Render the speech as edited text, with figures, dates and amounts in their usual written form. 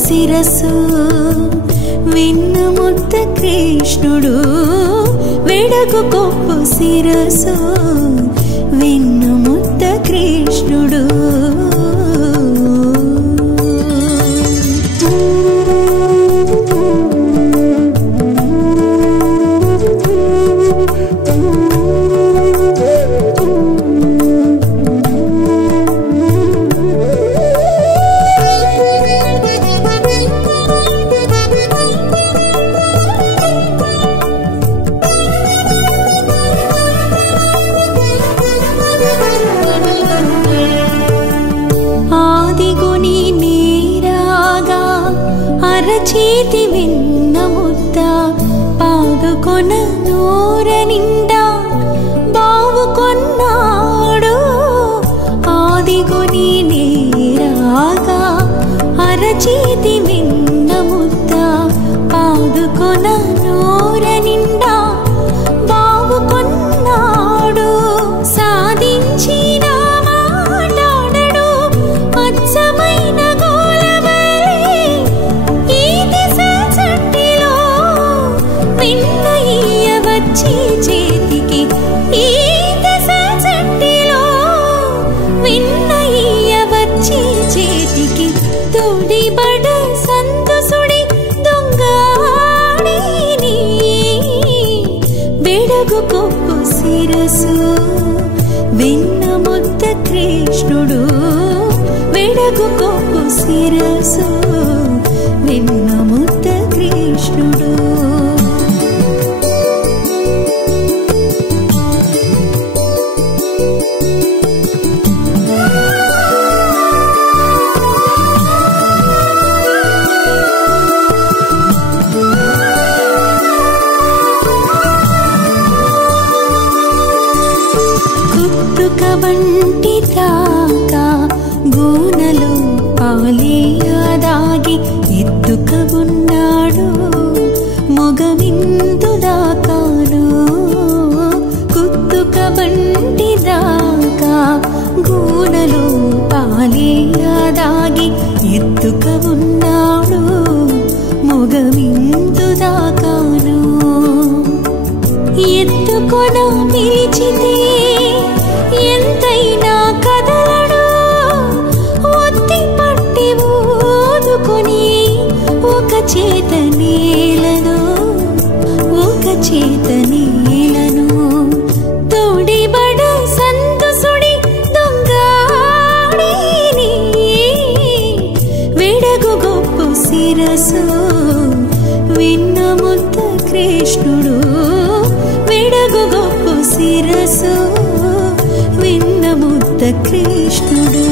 శిరసు వెన్నముద్ద కృష్ణుడు వెడగు కొప్పు శిరసు వెన్నముద్ద కృష్ణుడు చేతి వెన్నముద్ద పాదుకొన నోర నిండా బావుకొన్నాడు ఆదిగొని నేరాగా అరచేతి వెన్నముద్ద పాదుకొన నోర నిండా బావుకొన్నాడు సాధించిన మాట్లాడడు అచ్చమైన చేతికి ఈ దశ చట్టిలో విన్నయ్య వచ్చి చేతికి తోడిబడ సంతసుడి దొంగాడిని బెడగు కొప్పు శిరసు వెన్నముద్ద కృష్ణుడు బెడగు కొప్పు శిరసు వెన్నముద్ద కృష్ణుడు వంటి దాకా గూనలో పాలేదాగి ఎత్తుక ఉన్నాడు మొగవిందు దాకాను కుత్తుక వంటి దాకా గూనలో పాలేదాగి ఎత్తుక ఉన్నాడు మొగవిందు దాకాను ఎత్తుకొన పిలిచితే ఎంతైనా కదలడు ఒత్తి పట్టి ఊదుకొని ఒక చేత నేలను ఒక చేత నేలను తోడిబడ సంతసుడి దొంగాడిని వెడగు గొప్పు శిరసు వెన్నముద్ద కృష్ణుడు వెడగు గొప్పు శిరసు వెన్నముద్ద కృష్ణుడు